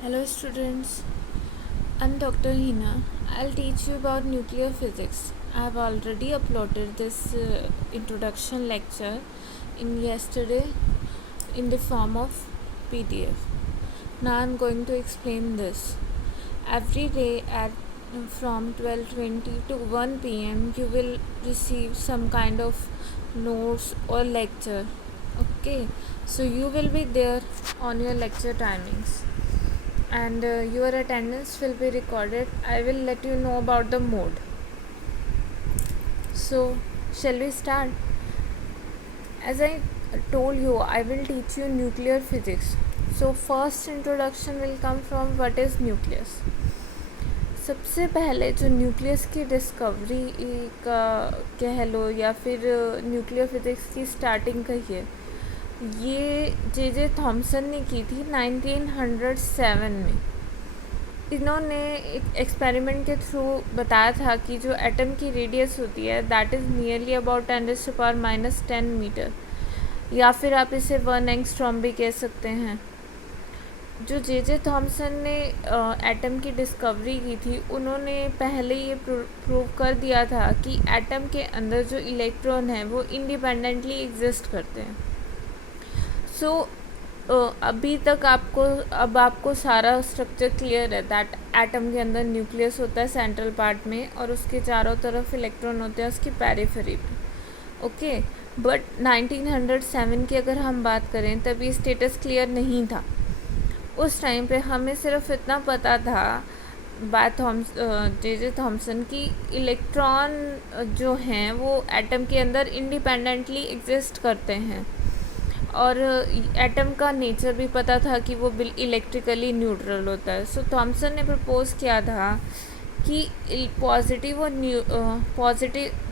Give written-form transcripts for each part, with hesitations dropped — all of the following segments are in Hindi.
Hello students, I'm Dr. Hina. I'll teach you about nuclear physics. I have already uploaded this introduction lecture in yesterday in the form of PDF. Now I'm going to explain this. Every day at from 12:20 to 1 p.m. you will receive some kind of notes or lecture. Okay, so you will be there on your lecture timings and your attendance will be recorded. I will let you know about the mode. So, shall we start? As I told you, I will teach you nuclear physics. So, first introduction will come from what is nucleus. सबसे पहले जो न्यूक्लियस की डिस्कवरी का कह लो या फिर न्यूक्लियर फिज़िक्स की स्टार्टिंग कहिए, ये जे थॉमसन ने की थी 1907 में। इन्होंने एक एक्सपेरिमेंट के थ्रू बताया था कि जो एटम की रेडियस होती है that is nearly about 10⁻⁻10 metre, या फिर आप इसे 1 एंगस्ट्रॉम भी कह सकते हैं। जो जे थॉमसन ने एटम की डिस्कवरी की थी, उन्होंने पहले ये प्रूव कर दिया था कि एटम के अंदर जो इलेक्ट्रॉन है वो इंडिपेंडेंटली एग्जिस्ट करते हैं। सो अभी तक आपको सारा स्ट्रक्चर क्लियर है दैट एटम के अंदर न्यूक्लियस होता है सेंट्रल पार्ट में और उसके चारों तरफ इलेक्ट्रॉन होते हैं उसकी पेरिफेरी में। ओके, बट 1907 की अगर हम बात करें तब ये स्टेटस क्लियर नहीं था। उस टाइम पे हमें सिर्फ इतना पता था बाय जे थॉमसन की इलेक्ट्रॉन जो हैं वो एटम के अंदर इंडिपेंडेंटली एग्जिस्ट करते हैं, और एटम का नेचर भी पता था कि वो इलेक्ट्रिकली न्यूट्रल होता है। सो थॉमसन ने प्रपोज किया था कि पॉजिटिव और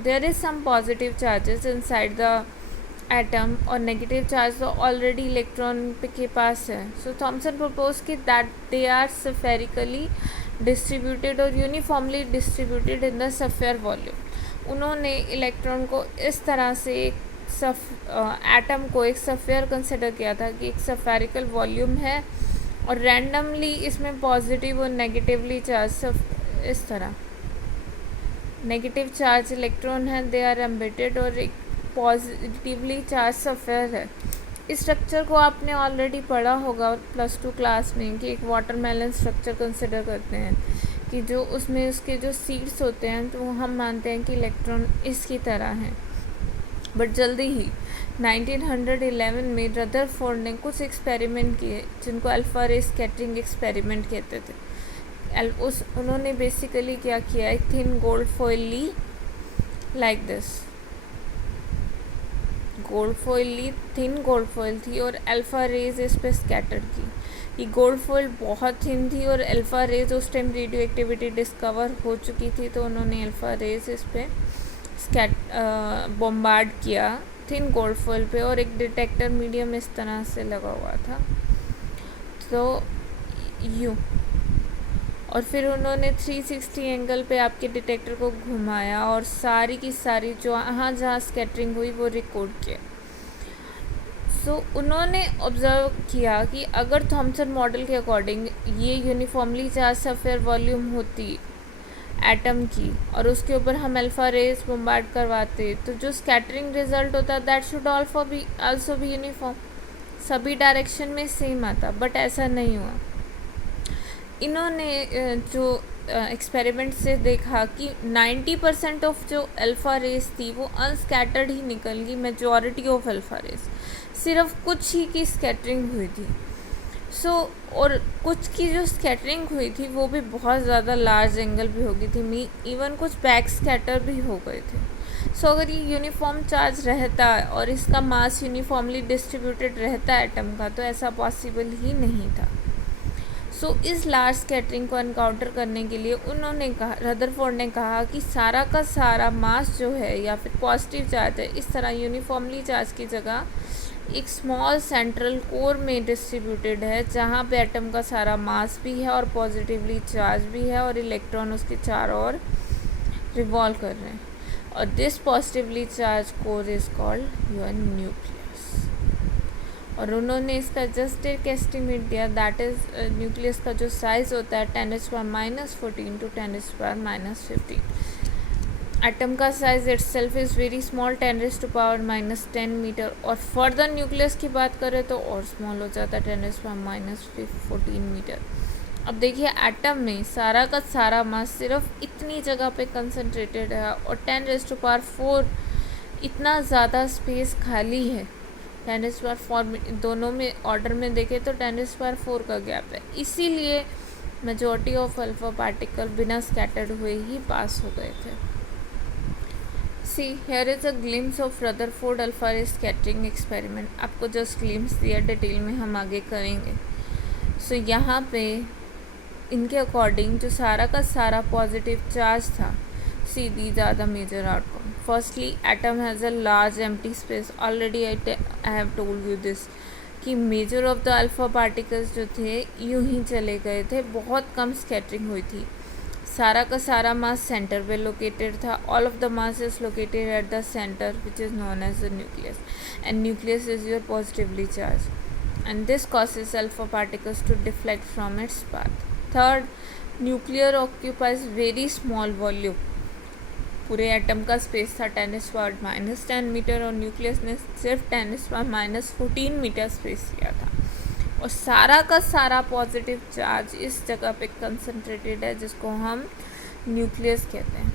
there is some positive charges inside the atom और नेगेटिव चार्ज तो ऑलरेडी इलेक्ट्रॉन के पास है। सो थॉमसन प्रपोज कि that they are spherically distributed और uniformly distributed in the sphere volume. उन्होंने इलेक्ट्रॉन को इस तरह से एटम को एक स्फीयर कंसिडर किया था कि एक स्फेरिकल वॉल्यूम है और रैंडमली इसमें पॉजिटिव और नेगेटिवली चार्ज इस तरह नेगेटिव चार्ज इलेक्ट्रॉन है दे आर एम्बेडेड और एक पॉजिटिवली चार्ज स्फीयर है। इस स्ट्रक्चर को आपने ऑलरेडी पढ़ा होगा +2 क्लास में कि एक वाटरमेलन स्ट्रक्चर कंसिडर करते हैं कि जो उसमें उसके जो सीड्स होते हैं तो हम मानते हैं कि इलेक्ट्रॉन इसकी तरह हैं। बट जल्दी ही 1911 में रदरफोर्ड ने कुछ एक्सपेरिमेंट किए जिनको अल्फ़ा रे स्कैटरिंग एक्सपेरिमेंट कहते थे। उन्होंने बेसिकली क्या किया, एक थिन गोल्ड फॉइल ली like this. Thin gold foil थी और अल्फ़ा रेज इस पर स्कैटर की। ये गोल्ड फॉइल बहुत थिन थी और अल्फ़ा रेज उस टाइम रेडियो एक्टिविटी डिस्कवर हो चुकी थी, तो उन्होंने अल्फ़ा रेज इस पर बॉम्बार्ड किया थिन गोल्ड फॉइल पे, और एक डिटेक्टर मीडियम इस तरह से लगा हुआ था तो और फिर उन्होंने 360 एंगल पे आपके डिटेक्टर को घुमाया और सारी की सारी जहाँ स्कैटरिंग हुई वो रिकॉर्ड किया। सो उन्होंने ऑब्ज़र्व किया कि अगर थॉमसन मॉडल के अकॉर्डिंग ये यूनिफॉर्मली चार्ज स्फीयर वॉल्यूम होती एटम की और उसके ऊपर हम अल्फ़ा रेज बम्बार्ड करवाते तो जो स्कैटरिंग रिजल्ट होता that should also be uniform, सभी डायरेक्शन में सेम आता। बट ऐसा नहीं हुआ। इन्होंने जो एक्सपेरिमेंट से देखा कि 90% ऑफ जो अल्फ़ा रेस थी वो अनस्कैटर्ड ही निकल गई, मेजॉरिटी ऑफ अल्फ़ा रेस, सिर्फ कुछ ही की स्कैटरिंग हुई थी। और कुछ की जो स्कैटरिंग हुई थी वो भी बहुत ज़्यादा लार्ज एंगल भी हो गई थी, इवन कुछ बैक स्कैटर भी हो गए थे। अगर ये यूनिफॉर्म चार्ज रहता और इसका मास यूनिफॉर्मली डिस्ट्रीब्यूटेड रहता एटम का तो ऐसा पॉसिबल ही नहीं था। इस लार्ज स्कैटरिंग को एनकाउंटर करने के लिए रदरफोर्ड ने कहा कि सारा का सारा मास जो है या फिर पॉजिटिव चार्ज है इस तरह यूनिफॉर्मली चार्ज की जगह एक स्मॉल सेंट्रल कोर में डिस्ट्रीब्यूटेड है, जहाँ पे एटम का सारा मास भी है और पॉजिटिवली चार्ज भी है और इलेक्ट्रॉन उसके चारों ओर रिवॉल्व कर रहे हैं, और this positively charge core is called your nucleus. और उन्होंने इसका जस्ट एक एस्टिमेट दिया, दैट इज़ न्यूक्लियस का जो साइज़ होता है 10⁻⁻14 to 10⁻⁻15। एटम का size itself is very small, 10⁻⁻10 metre. और फर्दर न्यूक्लियस की बात करें तो और स्मॉल हो जाता है, 10⁻⁻14 मीटर। अब देखिए एटम में सारा का सारा मास सिर्फ इतनी जगह पे कंसंट्रेटेड है और 10⁻⁴ इतना ज़्यादा स्पेस खाली है। 10⁻⁴, दोनों में ऑर्डर में देखें तो 10⁻⁴ का गैप है, इसीलिए मेजॉरिटी ऑफ अल्फा पार्टिकल बिना स्कैटर्ड हुए ही पास हो गए थे। See here is a glimpse of Rutherford alpha ray scattering experiment. आपको जस्ट ग्लिम्स दिया, डिटेल में हम आगे करेंगे। सो यहाँ पे इनके अकॉर्डिंग जो सारा का सारा पॉजिटिव चार्ज था, see these are the major outcome. Firstly atom has a large empty space, already I have told you this कि major of the alpha particles जो थे यूं ही चले गए थे, बहुत कम स्कैटरिंग हुई थी। सारा का सारा मास सेंटर पे लोकेटेड था। All of the mass is located at the centre which is known as the nucleus, and nucleus is your positively charge, and this causes alpha particles to deflect from its path. Third, nuclear occupies very small volume. पूरे एटम का स्पेस था 10⁻⁻10 मीटर और न्यूक्लियस ने सिर्फ 10⁻⁻14 मीटर स्पेस लिया था, और सारा का सारा पॉजिटिव चार्ज इस जगह पे कंसंट्रेटेड है जिसको हम न्यूक्लियस कहते हैं।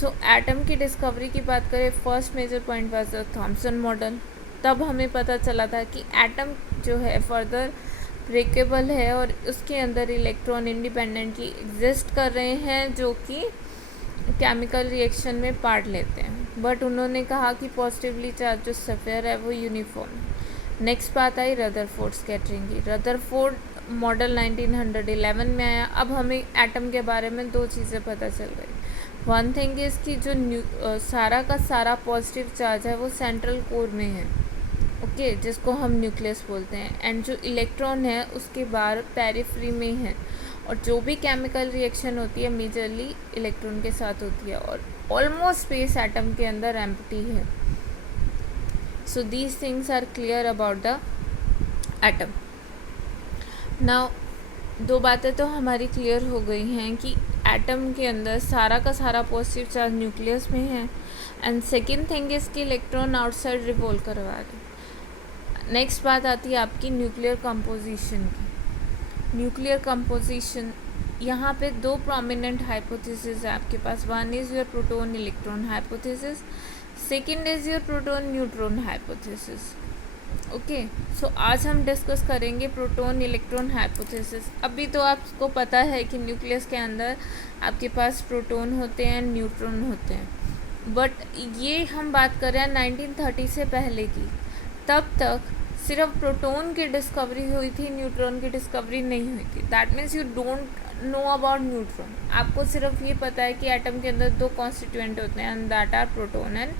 सो एटम की डिस्कवरी की बात करें, first major point was the Thomson model. तब हमें पता चला था कि एटम जो है फर्दर ब्रेकेबल है और उसके अंदर इलेक्ट्रॉन इंडिपेंडेंटली एग्जिस्ट कर रहे हैं जो कि केमिकल रिएक्शन में पार्ट लेते हैं। बट उन्होंने कहा कि पॉजिटिवली चार्ज जो सफ़ेयर है वो यूनिफॉर्म है। नेक्स्ट बात आई रदरफोर्ड स्कैटरिंग की। रदरफोर्ड मॉडल 1911 में आया। अब हमें एटम के बारे में दो चीज़ें पता चल गई। वन थिंग इज़ कि जो सारा का सारा पॉजिटिव चार्ज है वो सेंट्रल कोर में है, ओके, जिसको हम न्यूक्लियस बोलते हैं, एंड जो इलेक्ट्रॉन है उसके बाहर पेरिफेरी में है, और जो भी केमिकल रिएक्शन होती है मेजरली इलेक्ट्रॉन के साथ होती है, और ऑलमोस्ट स्पेस एटम के अंदर एम्प्टी है। So these things are clear about the atom. Now दो बातें तो हमारी क्लियर हो गई हैं कि एटम के अंदर सारा का सारा पॉजिटिव चार्ज न्यूक्लियस में है, एंड सेकेंड थिंग इसकी इलेक्ट्रॉन आउटसाइड रिवॉल्व करवा रहे। नेक्स्ट बात आती है आपकी न्यूक्लियर कंपोजिशन की। न्यूक्लियर कंपोजिशन, यहाँ पे दो प्रोमिनेंट हाइपोथेसिस है आपके पास। One is your proton electron hypothesis, second is your proton neutron hypothesis. Okay, so आज हम डिस्कस करेंगे प्रोटॉन इलेक्ट्रॉन हाइपोथेसिस। अभी तो आपको पता है कि न्यूक्लियस के अंदर आपके पास प्रोटॉन होते हैं, न्यूट्रॉन होते हैं, बट ये हम बात कर रहे हैं 1930 से पहले की। तब तक सिर्फ प्रोटॉन की डिस्कवरी हुई थी, न्यूट्रॉन की डिस्कवरी नहीं हुई थी। That means you don't know about neutron. आपको सिर्फ ये पता है कि एटम के अंदर दो कॉन्स्टिट्यूएंट होते हैं, and that are proton and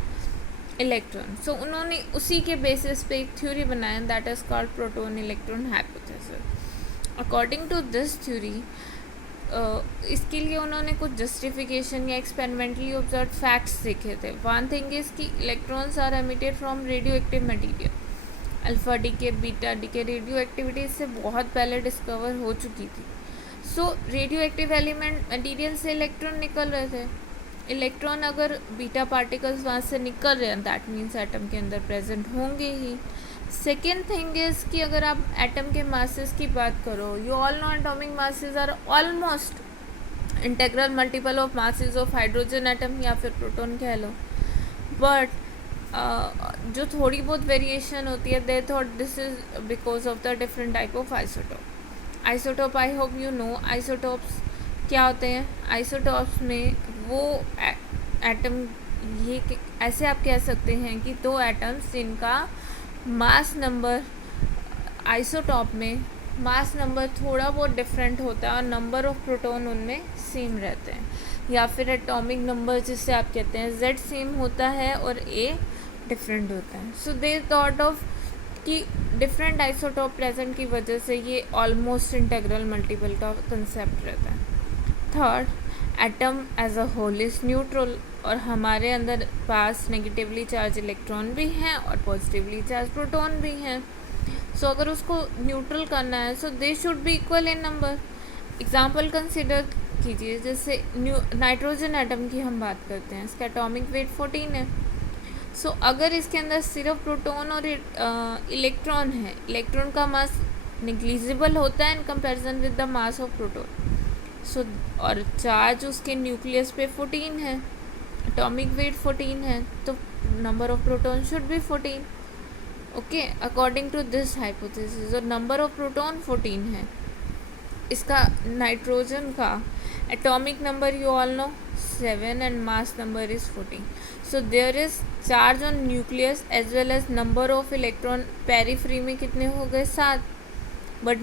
electron. So उन्होंने उसी के बेसिस पे एक थ्योरी बनाया, that is called proton electron hypothesis. According to this theory, इसके लिए उन्होंने कुछ जस्टिफिकेशन या एक्सपेरिमेंटली ऑब्जर्व फैक्ट्स देखे थे। वन थिंग इज़ कि electrons are emitted from radioactive material. Alpha decay, beta decay radioactivity इससे बहुत पहले डिस्कवर हो चुकी थी। So radioactive element material से इलेक्ट्रॉन निकल रहे थे। इलेक्ट्रॉन अगर बीटा पार्टिकल्स वहाँ से निकल रहे हैं, दैट मीन्स एटम के अंदर प्रेजेंट होंगे ही। सेकेंड थिंग इज़ कि अगर आप एटम के मासेस की बात करो, you all know atomic masses are almost integral multiple of masses of hydrogen atom या फिर प्रोटॉन कह लो। बट जो थोड़ी बहुत वेरिएशन होती है, they thought this is because of the different type of isotope. Isotope, I hope you know isotopes क्या होते हैं। आइसोटोप्स में वो एटम, ये ऐसे आप कह सकते हैं कि दो एटम्स जिनका मास नंबर, आइसोटॉप में मास नंबर थोड़ा बहुत डिफरेंट होता है और नंबर ऑफ प्रोटॉन उनमें सेम रहते हैं, या फिर एटॉमिक नंबर जिससे आप कहते हैं Z सेम होता है और A डिफरेंट होता है। सो दे थॉट ऑफ कि डिफरेंट आइसोटॉप प्रेजेंट की वजह से ये ऑलमोस्ट इंटेग्रल मल्टीपल का कंसेप्ट रहता है। Third, atom as a whole is neutral, और हमारे अंदर पास नेगेटिवली चार्ज इलेक्ट्रॉन भी हैं और पॉजिटिवली चार्ज प्रोटॉन भी हैं। सो अगर उसको न्यूट्रल करना है so they should be equal in number. Example consider कीजिए, जैसे नाइट्रोजन एटम की हम बात करते हैं, इसका एटॉमिक वेट 14 है. सो अगर इसके अंदर सिर्फ प्रोटॉन और इलेक्ट्रॉन है, इलेक्ट्रॉन का मास निग्लिजिबल होता है in comparison with the mass of proton. So और चार्ज उसके न्यूक्लियस पे 14 है, एटॉमिक वेट 14 है, तो number of proton should be 14. Okay, according to this hypothesis. और नंबर ऑफ प्रोटॉन 14 है. इसका नाइट्रोजन का atomic number you all know 7 and mass number is 14. So there is charge on nucleus as well as number of electron. Periphery में कितने हो गए? 7. बट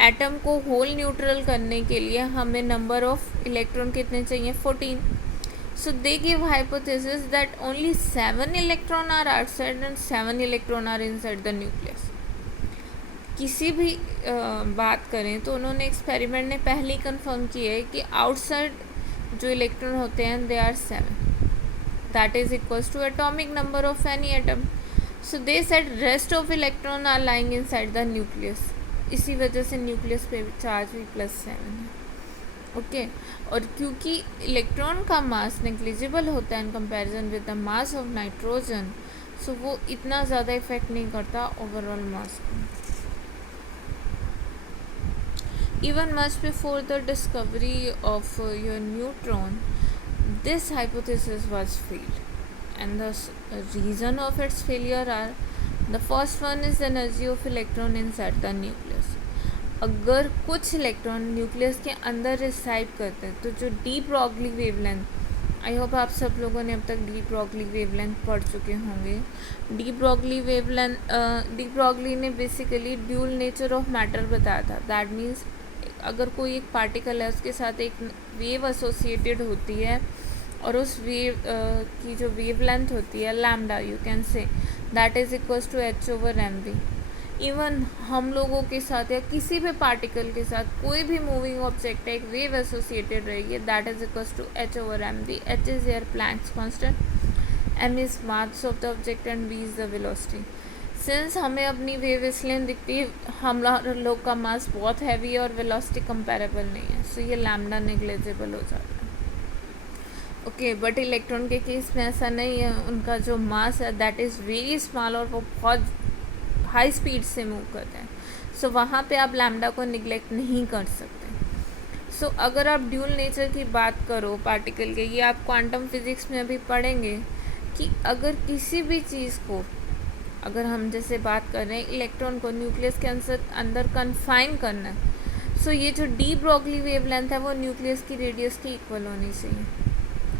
एटम को होल न्यूट्रल करने के लिए हमें नंबर ऑफ इलेक्ट्रॉन कितने चाहिए? 14. So they give hypothesis that only 7 electron are outside and 7 electron are inside the nucleus. किसी भी बात करें तो उन्होंने एक्सपेरिमेंट ने पहले ही कंफर्म किया है कि आउटसाइड जो इलेक्ट्रॉन होते हैं they are 7. That is equals to atomic number of any atom. So they said rest of electron are lying inside the nucleus. इसी वजह से न्यूक्लियस पे चार्ज भी +7 है. ओके और क्योंकि इलेक्ट्रॉन का मास नेग्लिजिबल होता है in comparison with the mass of nitrogen, so वो इतना ज़्यादा इफेक्ट नहीं करता ओवरऑल मास को. Even much before the discovery of your neutron, this hypothesis was failed and the reason of its failure are the first one is energy of electron inside the nucleus. अगर कुछ इलेक्ट्रॉन न्यूक्लियस के अंदर रिसाइड करते हैं तो जो de Broglie wavelength, I hope आप सब लोगों ने अब तक डी ब्रॉगली वेवलेंथ पढ़ चुके होंगे. डी ब्रॉगली ने basically dual nature of matter बताया था. दैट मीन्स अगर कोई एक पार्टिकल है उसके साथ एक वेव एसोसिएटेड होती है और उस वेव की जो वेवलेंथ होती है lambda, you can say that is equals to h/mv. Even हम लोगों के साथ या किसी भी पार्टिकल के साथ कोई भी मूविंग ऑब्जेक्ट है एक वेव एसोसिएटेड रहेगी, that is equals to h/mv. h is air Planck's constant, m is mass of the object and v is the velocity. Since हमें अपनी वेव इसलिए दिखती है, हम लोग का मास बहुत हैवी है और वेलोसिटी कंपेरेबल नहीं है, सो ये लैम्डा नेग्लिजिबल हो जाता है. ओके बट इलेक्ट्रॉन के केस में ऐसा नहीं है. उनका जो मास है दैट इज़ वेरी स्मॉल और वो बहुत हाई स्पीड से मूव करते हैं. सो वहाँ पे आप लैम्डा को निगलेक्ट नहीं कर सकते. सो अगर आप ड्यूल नेचर की बात करो पार्टिकल के, ये आप क्वांटम फिजिक्स में अभी पढ़ेंगे कि अगर किसी भी चीज़ को, अगर हम जैसे बात कर रहे हैं इलेक्ट्रॉन को न्यूक्लियस के अंदर कन्फाइन करना है, सो ये जो डी ब्रॉगली वेवलेंथ है वो न्यूक्लियस की रेडियस की इक्वल होनी चाहिए.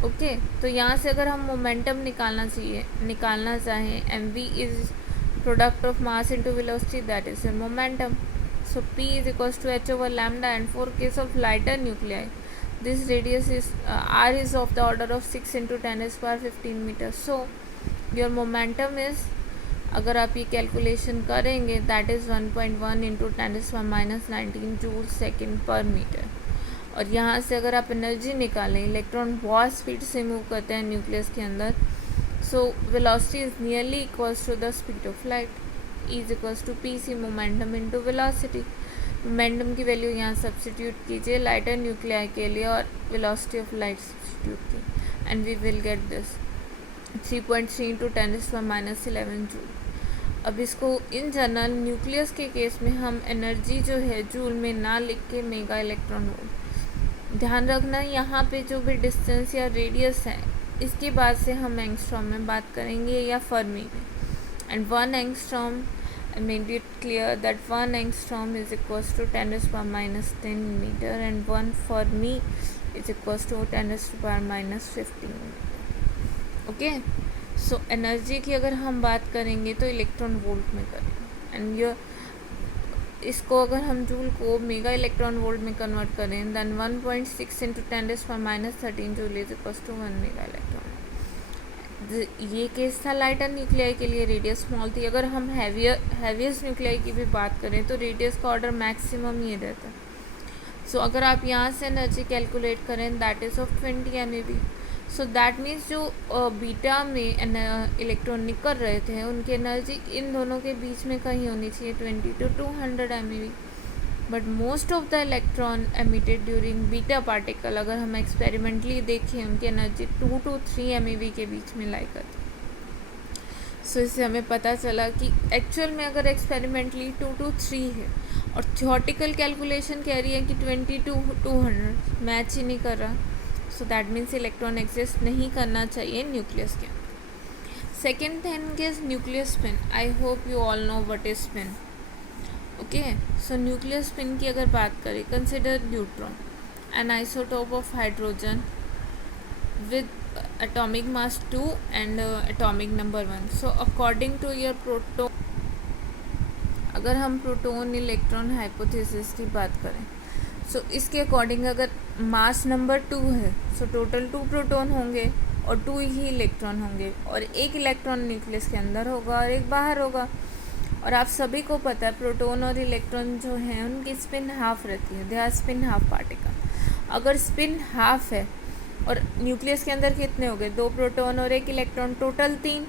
ओके तो यहाँ से अगर हम मोमेंटम निकालना चाहें, mv is product of mass into velocity, that is a momentum. So p is equals to h/lambda, and for case of lighter nuclei this radius is r is of the order of 6 into 10⁻15 meters. So your momentum is, अगर आप ये कैलकुलेशन करेंगे that is 1.1 into 10⁻19 joule second पर मीटर. और यहाँ से अगर आप एनर्जी निकालें, इलेक्ट्रॉन बहुत स्पीड से मूव करते हैं न्यूक्लियस के अंदर, so velocity is nearly equals to the speed of light. E is equals to pc, momentum into velocity. Momentum की वैल्यू यहाँ सब्सटीट्यूट कीजिए लाइटर न्यूक्लियाई के लिए और वेलोसिटी ऑफ लाइट सब्सटीट्यूट की, and we will get this 3.3 into 10⁻11 joule. अब इसको इन जनरल न्यूक्लियस के केस में हम एनर्जी जो है जूल में ना लिख के मेगा इलेक्ट्रॉन वोल्ट. ध्यान रखना यहाँ पे जो भी डिस्टेंस या रेडियस है इसके बाद से हम एंगस्ट्रॉम में बात करेंगे या फर्मी में. And 1 angstrom, I made it clear that 1 angstrom is equals to 10⁻10 meter and 1 Fermi is equals to 10⁻15 meter. Okay so energy की अगर हम बात करेंगे तो इलेक्ट्रॉन वोल्ट में करेंगे, एंड ये इसको अगर हम जूल को मेगा इलेक्ट्रॉन वोल्ट में कन्वर्ट करें then 1.6 into 10⁻13 joule is equals to 1 mega electron. ये केस था लाइटर न्यूक्लियाई के लिए, रेडियस स्मॉल थी. अगर हम हैवीएस्ट न्यूक्लियाई की भी बात करें तो रेडियस का ऑर्डर मैक्सिमम ये रहता है. सो अगर आप यहाँ से एनर्जी कैलकुलेट करें that is of 20 MeV. So that means जो बीटा में इलेक्ट्रॉन निकल रहे थे उनकी एनर्जी इन दोनों के बीच में कहीं होनी चाहिए 20 to 200 MeV, but most of the electron emitted during beta particle अगर हम एक्सपेरिमेंटली देखें उनकी एनर्जी 2 to 3 MeV के बीच में लाई करती। सो इससे हमें पता चला कि एक्चुअल में अगर एक्सपेरिमेंटली 2 to 3 है और थ्योरेटिकल कैलकुलेशन कह रही है कि 20 to 200 मैच ही नहीं कर रहा, so that means electron exist नहीं करना चाहिए न्यूक्लियस के अंदर। Second thing is nucleus spin. I hope you all know what is spin. Okay, so nucleus spin की अगर बात करें, consider neutron N isotope of hydrogen with atomic mass 2 and atomic number 1. So according to your proton, अगर हम प्रोटॉन इलेक्ट्रॉन हाइपोथेसिस की बात करें, सो इसके अकॉर्डिंग अगर मास नंबर 2 है, सो टोटल 2 प्रोटॉन होंगे और 2 ही इलेक्ट्रॉन होंगे और एक इलेक्ट्रॉन न्यूक्लियस के अंदर होगा और एक बाहर होगा। और आप सभी को पता है प्रोटॉन और इलेक्ट्रॉन जो हैं उनकी स्पिन हाफ रहती है, they are spin half particle. अगर स्पिन हाफ है और न्यूक्लियस के अंदर कितने हो गए, 2 प्रोटॉन और 1 इलेक्ट्रॉन, टोटल 3।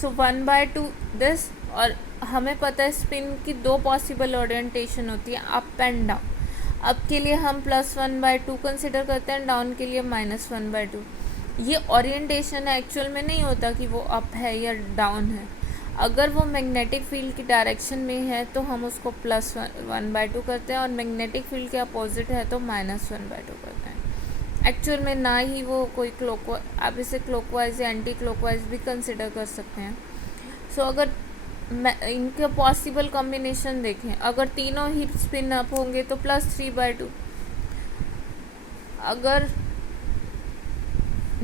So 1/2 this. और हमें पता है स्पिन की 2 पॉसिबल ओरिएंटेशन होती है, अप एंड डाउन। अप के लिए हम +1/2 कंसिडर करते हैं, डाउन के लिए -1/2। ये ओरिएंटेशन है, एक्चुअल में नहीं होता कि वो अप है या डाउन है। अगर वो मैग्नेटिक फील्ड की डायरेक्शन में है तो हम उसको +1/2 करते हैं और मैग्नेटिक फील्ड के अपोजिट है तो -1/2 करते हैं। एक्चुअल में ना ही वो कोई आप इसे क्लॉकवाइज या एंटी क्लॉकवाइज भी कंसिडर कर सकते हैं। सो अगर इनके पॉसिबल कॉम्बिनेशन देखें, अगर तीनों ही स्पिन अप होंगे तो +3/2, अगर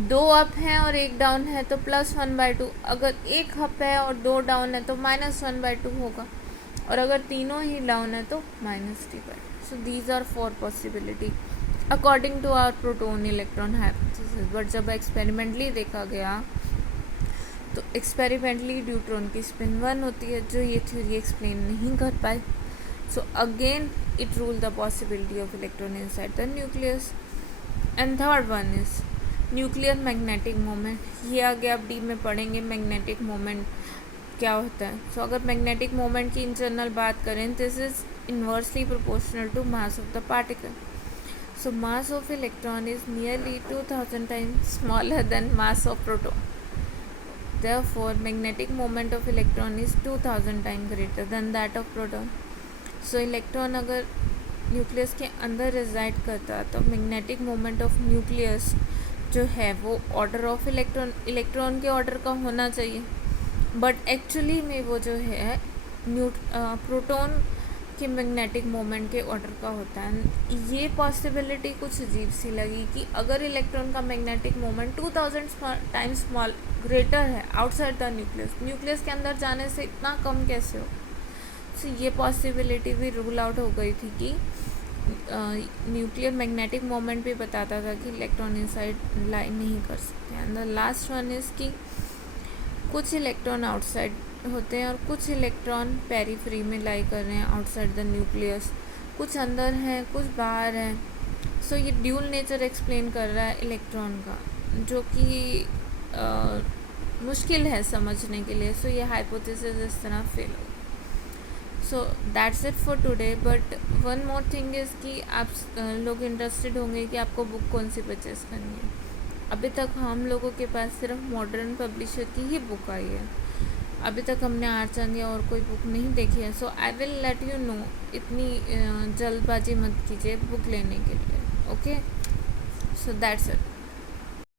2 अप हैं और 1 डाउन है तो +1/2, अगर 1 अप है और 2 डाउन है तो -1/2 होगा, और अगर तीनों ही डाउन है तो -3/2। So these are 4 possibility according to our proton electron hypothesis. But जब एक्सपेरिमेंटली देखा गया तो एक्सपेरिमेंटली न्यूट्रॉन की स्पिन 1 होती है जो ये थ्योरी एक्सप्लेन नहीं कर पाई। So again it rule the possibility of electron inside the nucleus. And third one is nuclear magnetic moment. ये आगे आप डी में पढ़ेंगे मैग्नेटिक मोमेंट क्या होता है। सो अगर मैग्नेटिक मोमेंट की इन जनरल बात करें, this is inversely proportional to mass of the particle. So mass of electron is nearly 2000 times smaller than mass of proton. Therefore, magnetic moment of electron is 2000 times greater than that of proton. So electron अगर न्यूक्लियस के अंदर रिजाइड करता तो मैग्नेटिक मोमेंट ऑफ न्यूक्लियस जो है वो ऑर्डर ऑफ इलेक्ट्रॉन के ऑर्डर का होना चाहिए, बट एक्चुअली में वो जो है प्रोटॉन कि मैग्नेटिक मोमेंट के ऑर्डर का होता है। ये पॉसिबिलिटी कुछ अजीब सी लगी कि अगर इलेक्ट्रॉन का magnetic moment 2000 times small greater है आउटसाइड द न्यूक्लियस के अंदर जाने से इतना कम कैसे हो। सो ये पॉसिबिलिटी भी रूल आउट हो गई थी कि न्यूक्लियर मैग्नेटिक मोमेंट भी बताता था कि इलेक्ट्रॉन इनसाइड लाई नहीं कर सकते। And the last one is कि कुछ इलेक्ट्रॉन आउटसाइड होते हैं और कुछ इलेक्ट्रॉन पेरीफ्री में लाई कर रहे हैं आउटसाइड द न्यूक्लियस, कुछ अंदर हैं कुछ बाहर हैं। सो ये ड्यूल नेचर एक्सप्लेन कर रहा है इलेक्ट्रॉन का, जो कि मुश्किल है समझने के लिए। सो ये हाइपोथेसिस इस तरह फेल हो। सो that's it for today. But one more thing is कि आप लोग इंटरेस्टेड होंगे कि आपको बुक कौन सी परचेस करनी है। अभी तक हम लोगों के पास सिर्फ मॉडर्न पब्लिशर की ही बुक आई है, अभी तक हमने आरचंद या और कोई बुक नहीं देखी है। So I will let you know, इतनी जल्दबाजी मत कीजिए बुक लेने के लिए। Okay, so that's it.